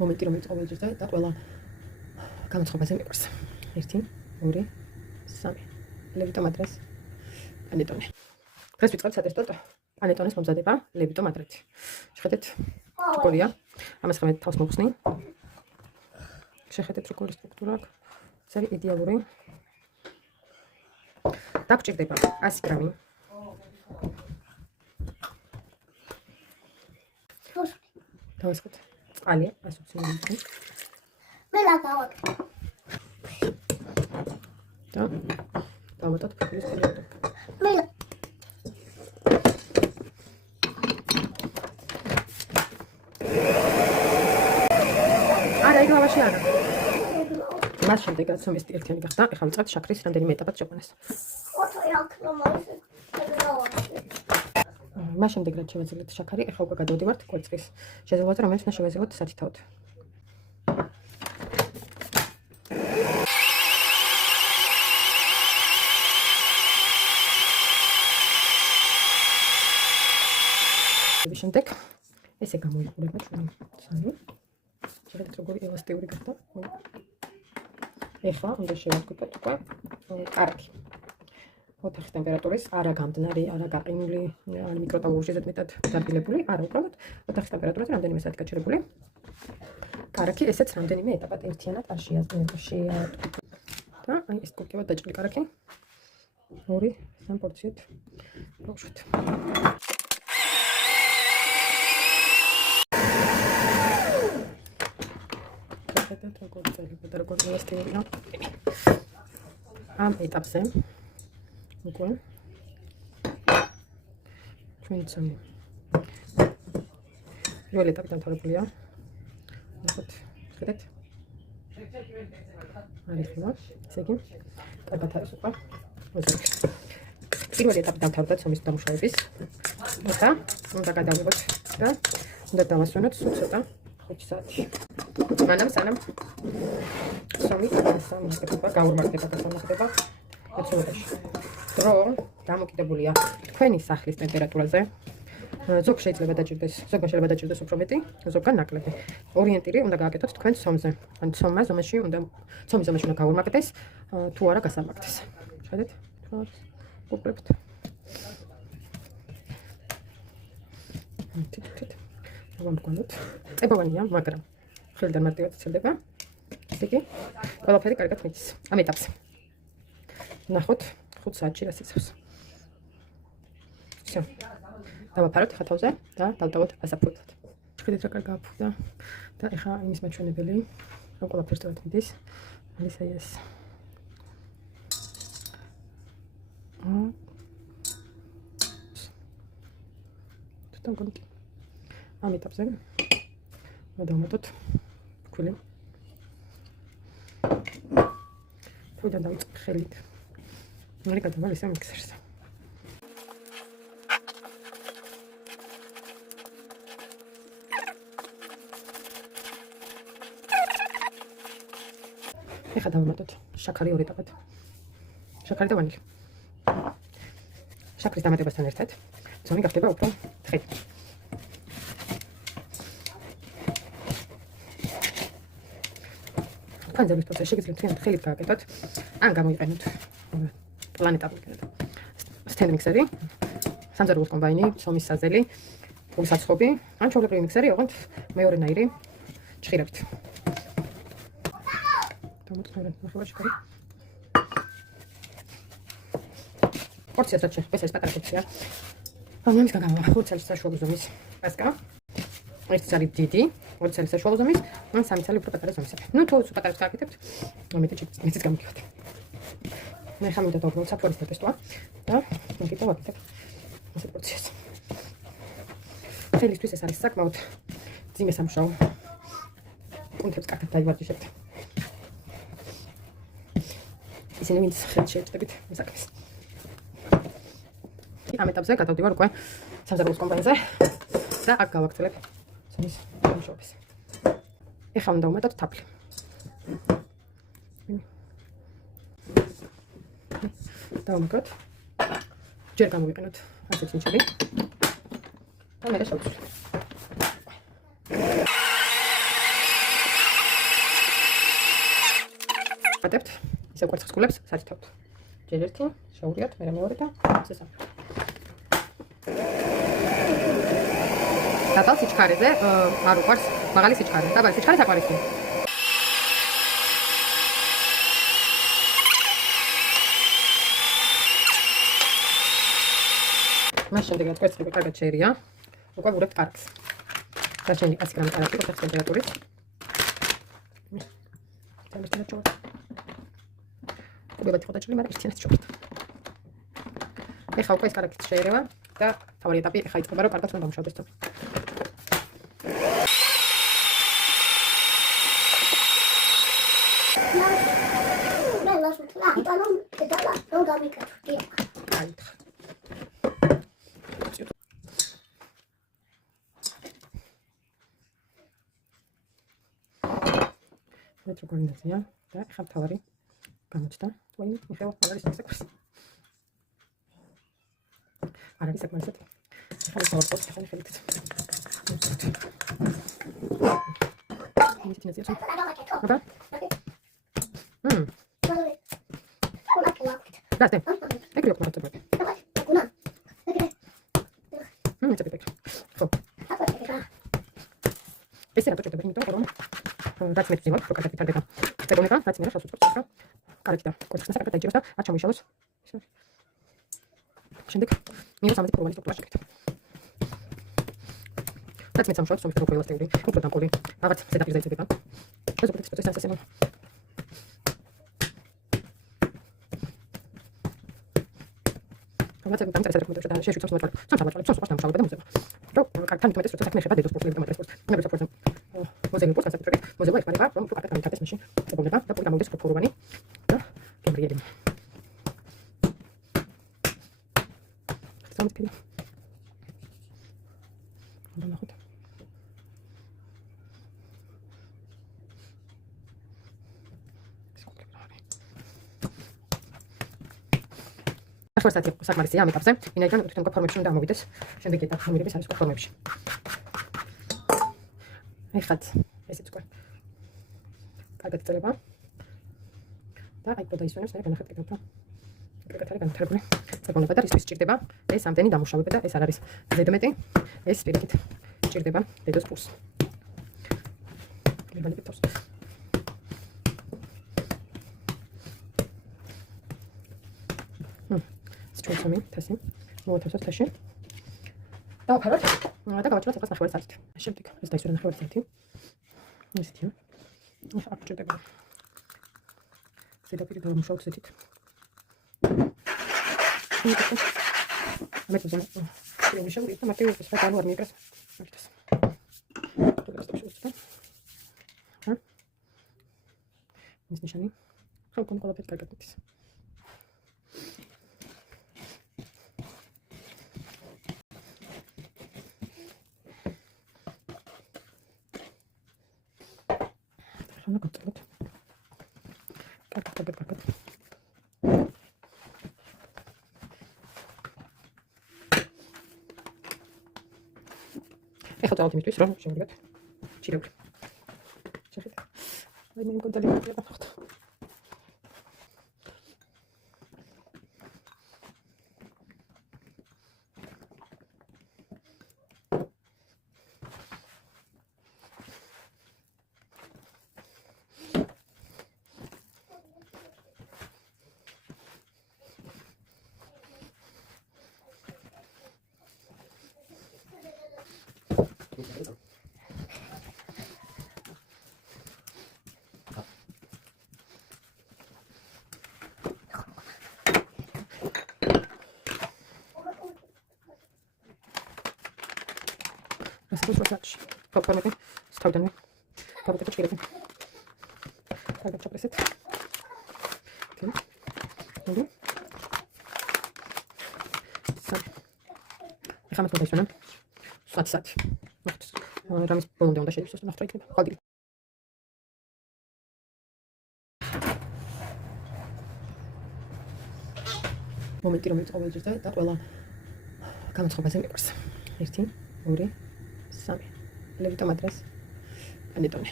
მომენტი რომ იწყო ვეჯერდა და ყველა გამოცხობაზე მიყვარს. 1 2 3 ლევიტო მადრეს პანეტონე. დღეს ვიწყებთ სატესტო პანეტონეს მომზადება ლევიტო მადრეთი. შეხედეთ როგორია. ამას ხომ თავს მოხსნი. შეხედეთ როგორი სტრუქტურა აქვს. ეს არის იდეალური. დაგჭირდება 100 გრამი. დავასხოთ წყალი 120 მl. მე ლაგავთ. და დავამატოთ ფიქლის პერიოდი. მე არა, იგავაში არა. მას შემდეგ რაც ეს ერთიანი გახდა, ახლა ვიწყებთ შაქრის რამდენიმე ეტაპად შეყვანას. მას შემდეგ რაც შევაძლებთ შაქარი, ახლა უკვე გადავდივართ კვერცხის შეზღუდვაზე, რომელიც უნდა შევაძლებოთ სათითაოდ. შემდეგ ესე გამოიყურება ჩვენი ცალი. შეხედეთ როგორი ელასტიური გახდა. ეხლა უნდა შევადგოთ უკვე კარაქი. ოთახის ტემპერატურის არა გამდნარი, არა გაყინული, არა მიკროტალღური ზედმეტად დაბილებული, არა უბრალოდ ოთახის ტემპერატურაზე რამდენიმე საათი გაჩერებული. კარაქი ესეც რამდენიმე ეტაპად ერთიანად არ შეატყუთ. და აი ეს კურკივად დაჭრილი კარაქი 2-3 პორციად გავუშვით. როგორ წერილობ და როგორ ელასტიურია. ამ ეტაპზე უკვე ჩვენი ცალი პირველი ეტაპი დამთავრებულია. ნახოთ, ხედეთ. არის ხმა, ესე იგი, კარგად არის უკვე. პირველი ეტაპი დამთავრდა ცომის დამუშავების. და უნდა გადავიღოთ და უნდა დავასვენოთ სულ ცოტა 5 საათი. სანამ სომი გამოსახება, გაურმაგდება გამოსახება ეცოლაში. დრო დამოკიდებულია თქვენი სახლის ტემპერატურაზე. ზოგ შეიძლება დაჭირდეს, ზოგმა შეიძლება დაჭირდეს უფრო მეტი, ზოგგან ნაკლები. ორიენტირი უნდა გააკეთოთ თქვენ ცომზე. ან ცომის ზომაში უნდა გაურმაგდეს, თუ არა გასამაგდეს. შეხედეთ, უყურებთ. თითქოს გამოგონოთ. წებოვანია, მაგრამ ხელიდან მარტივად იცილდება. ესე იგი, ყველაფერი კარგად მიცის. ამ ეტაპზე. ნახოთ 5 საათში რა სიცავს. всё. დავაფაროთ ხათავზე და დავტოვოთ ასაფრთხოდ. შეხედეთ რა კარგი აფუდა და ეხა იმის მაჩვენებელი, რომ ყველაფერს დავთ მიდის. არის აი ეს. თვითონ კონკი. ამ ეტაპზე დავამატოთ ქვილი. თვითონ დავიწყებ ხელით. მე გადავალ ისე მიქსერზე. ეხლა დავამატოთ შაქარი 2 ეტაპად. შაქარი და ვანილი. შაქრის დამატებასთან ერთად ცომი გახდება უფრო თხელი. ფანძების პროცესში შეგიძლიათ თვითონ ხელით გააკეთოთ, ან გამოიყენოთ პლანეტარული სტენდ მიქსერი, სამზარეულოს კომბაინი, ცომის საზელი, გულსაცხობი, ან ჩვეულებრივი მიქსერი, ოღონდ მეორენაირი ჭხირებით. დამოწმოთ ნახევარში კარი. პორციას რაც შეხვდეს ეს პატარა პორცია. ამის გაგავა 5 წელი საშუალო ზომის პასკა. 1 წელი დიდი, 2 წელი საშუალო ზომის, ან 3 წელი უფრო პატარა ზომის. ნუ თუ პატარას გააკეთებთ, მეტიც გამიგებთ. მე ხამდა დავბრუნ საფურის ტესტვა და მოგიტო ვაკეთებ ეს პროცესი. ხელისთვის ეს არის საკმაოდ ძიმე სამუშაო. კუნთებს კარგად დაივარჯიშებთ. ისინი ვინც ხელთ შეეჭდებით საქმეს. ამ ეტაპზე გადავდივარ უკვე სამზარეულოს კომბაინზე და აქ გავაგრძელებ ცომის სამუშაოებს. ეხლა უნდა ვუმატოთ თაფლი. დავამატოთ. ჯერ გამოვიყენოთ ასეთ ჩინჩები. და მე შევცვლი. ვატებთ ისე კვერცხის კულებს საერთოდ. ჯერ ერთი, შევურიოთ, მერე მეორე და ესე სამი. დაბალ სიჩქარეზე არ უყვარს მაღალი სიჩქარე. დაბალი სიჩქარე საყვარისია. მას შემდეგ კვერცხები კარგად შეერია. უკვე ვურებთ კარგს. გაჩენილი 100 გრამი კარაქი ოთახის ტემპერატურით. თამაშთან ჩოვართ. უბებად ხო დაჭრილი, მაგრამ ერთიანად ჩოვართ. ეხლა უკვე ეს კარაქიც შეერევა და თავი ეტაპი ეხლა იწყება, რომ კარგად უნდა დამუშავდეს თოვლი. მეტროგონიზაცია და ეხლა თავი გამოჩნდა. ვაი, ეხლა არ არის საკმარისი. არ არის საკმარისად. ეხლა დავწყოთ ახალი ხელით. ისეთი ნაცია. აბა. Raste. Ekri yok mu hatta böyle? Tabii peki. Çok. Mesela çok da benim de var. Rahat metrim var. Çok da bir tane. Tego neka, rahat mera, şaşırtıp çıkıyor. Karakter. Koşusuna sakın tecrübe. Açam inşallah. Şimdi minus amazı provali çok başka. Rahat metsam şu an sonuçta koyuyorlar teori. Bu program koyuyor. Evet, setup yüzeyde bir kan. Özür dilerim, çok sensasyonel. Rahat metsam teraz rekomenduję, że się rzucam na co są tam będę mówił. To tam to jest coś takiego, że będę dostępny do materiału. Nie będę potem. Muzej po prostu muzej jest bardzo from próba taka jest machine. To polega na programie skonstruowani. No, dobry jeden. Chcę takie. Dobra, chodź. Ახლა საკმარისია ამ ეტაპზე. ვინაიდან თვითონ ფორმებში უნდა ამოვიდეს. შემდეგ ეტაპი მომირების არის ფორმებში. ეხლაც ესეც უკვე კარგად წერება. და აი პროდაისვენებს მე განახეთ კიდევ რომ კარგად არის განვითარებული. წაგონება და რისთვის სჭირდება ეს ამდენი დამუშავება და ეს არ არის ზედმეტი. ეს პირიქით სჭირდება დედოს პულს. გიბალები თავს. Straight თასი. მოვათავსოთ თაში. დავაფაროთ და გავაჭროთ ახლა ნახევარი საათით. შემდეგ ეს დაისვერა ნახევარი საათი. ესეთია. ახლა აღჭირდება. ზედაპირი დავამუშავოთ ესეთით. მე თვითონ შეიძლება შევიდეთ და მარტივ ეს რა არ მიეკრას. მარტივ. ეს ნიშანი. ხო, ყველაფერი კარგად მის. Sonra kontrol. Kapat. Ეხლა დავთმისთვის რომ შევიდეთ. ჭირებული. შეხედეთ. აი მე კონტროლი დავახოთ. Rozpocząć. Popcornujemy. Stałdemy. Powrót czekaj. Tak, dobrze preset. Okay. Dobra. Sam. Jechamy tutaj stronę. Sać. No, tam jest połączone do siebie. Na wczoraj. Chodzi. Momenty რომ წოვეჯდა და ყველა განაცხობაზე მიყვარს. 1 2 3 ლევიტო მატრას ანეტონე